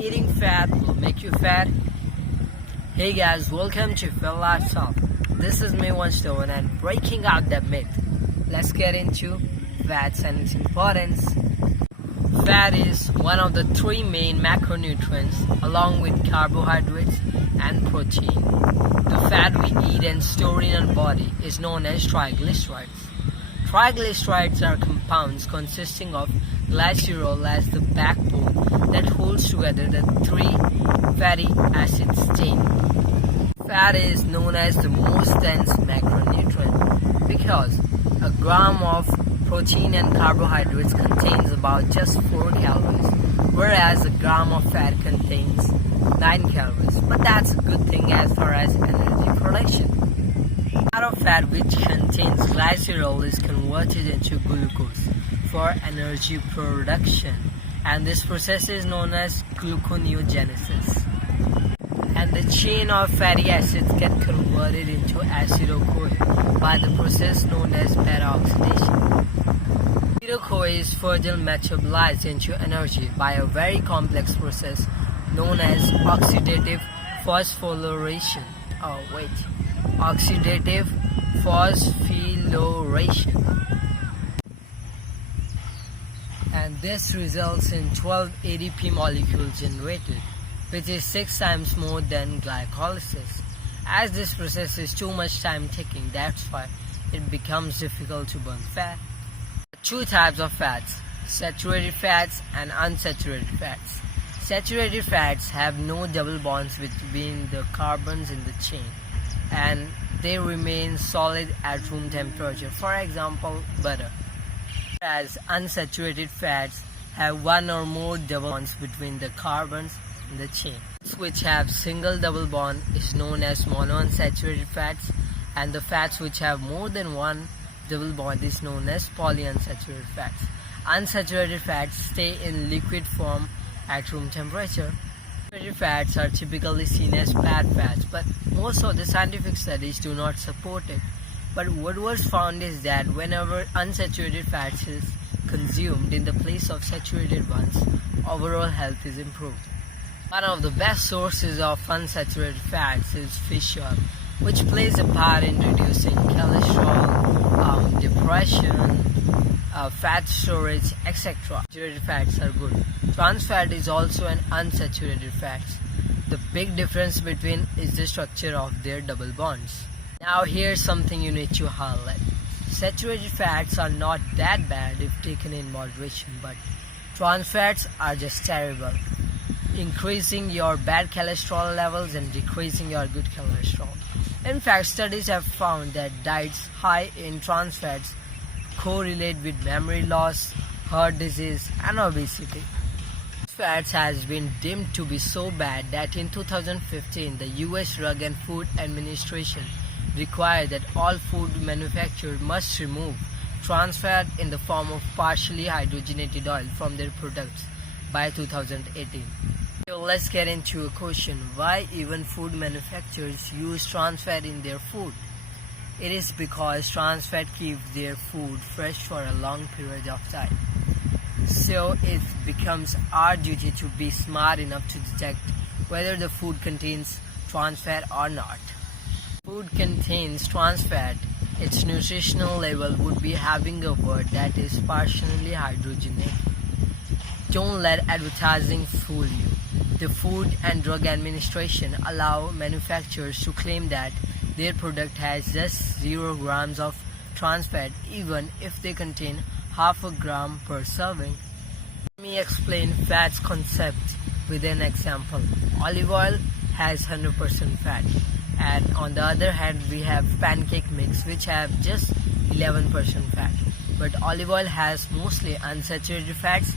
Eating fat will make you fat. Hey guys, welcome to Lifetsyle. This is me One Stone and breaking out that myth. Let's get into fats and its importance. Fat is one of the three main macronutrients along with carbohydrates and protein. The fat we eat and store in our body is known as triglycerides. Triglycerides are compounds consisting of glycerol as the backbone that holds together the three fatty acid chain. Fat is known as the most dense macronutrient because a gram of protein and carbohydrates contains about just 4 calories, whereas a gram of fat contains 9 calories. But that's a good thing as far as energy production. Part of fat which contains glycerol is converted into glucose for energy production, and this process is known as gluconeogenesis. And the chain of fatty acids get converted into acetyl-CoA by the process known as beta-oxidation. Acetyl-CoA is further metabolized into energy by a very complex process known as oxidative phosphorylation. Oxidative phosphorylation. And this results in 12 ADP molecules generated, which is 6 times more than glycolysis. As this process is too much time taking, that's why it becomes difficult to burn fat. Two types of fats: saturated fats and unsaturated fats. Saturated fats have no double bonds between the carbons in the chain, and they remain solid at room temperature, for example butter. Whereas unsaturated fats have one or more double bonds between the carbons in the chain. Fats which have single double bond is known as monounsaturated fats, and the fats which have more than one double bond is known as polyunsaturated fats. Unsaturated fats stay in liquid form at room temperature. Saturated fats are typically seen as bad fats, but most of the scientific studies do not support it. But what was found is that whenever unsaturated fats is consumed in the place of saturated ones, overall health is improved. One of the best sources of unsaturated fats is fish oil, which plays a part in reducing cholesterol, depression, fat storage, etc. Saturated fats are good. Trans fat is also an unsaturated fat. The big difference between is the structure of their double bonds. Now here's something you need to highlight. Saturated fats are not that bad if taken in moderation, but trans fats are just terrible, increasing your bad cholesterol levels and decreasing your good cholesterol. In fact, studies have found that diets high in trans fats correlate with memory loss, heart disease, and obesity. Fats has been deemed to be so bad that in 2015 the US Drug and Food Administration required that all food manufacturers must remove trans fat in the form of partially hydrogenated oil from their products by 2018. So let's get into a question: why even food manufacturers use trans fat in their food? It is because trans fat keeps their food fresh for a long period of time. So it becomes our duty to be smart enough to detect whether the food contains trans fat or not. Food contains trans fat, its nutritional level would be having a word that is partially hydrogenated. Don't let advertising fool you. The Food and Drug Administration allow manufacturers to claim that their product has just 0 grams of trans fat even if they contain half a gram per serving. Let me explain fat's concept with an example. Olive oil has 100% fat, and on the other hand we have pancake mix which have just 11% fat. But olive oil has mostly unsaturated fats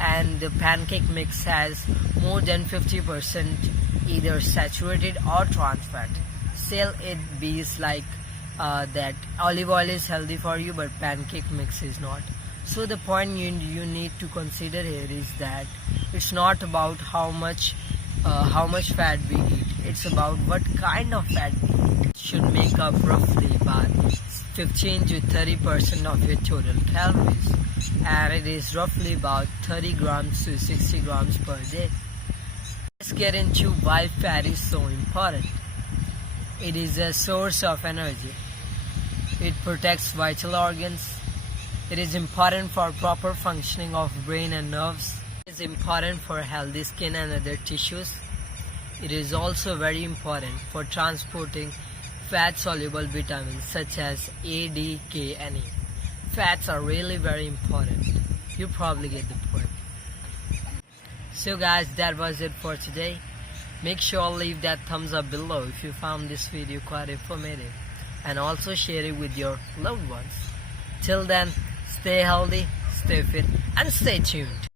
and the pancake mix has more than 50% either saturated or trans fat. Still it be like that olive oil is healthy for you but pancake mix is not. So the point you need to consider here is that it's not about how much fat we eat, it's about what kind of fat we eat. It should make up roughly about 15 to 30% of your total calories, and it is roughly about 30 grams to 60 grams per day. get into why fat is so important. It is a source of energy. It protects vital organs. It is important for proper functioning of brain and nerves. It is important for healthy skin and other tissues. It is also very important for transporting fat-soluble vitamins such as A, D, K, and E. Fats are really very important. You probably get the point. So guys, that was it for today. Make sure to leave that thumbs up below if you found this video quite informative, and also share it with your loved ones. Till then, stay healthy, stay fit, and stay tuned.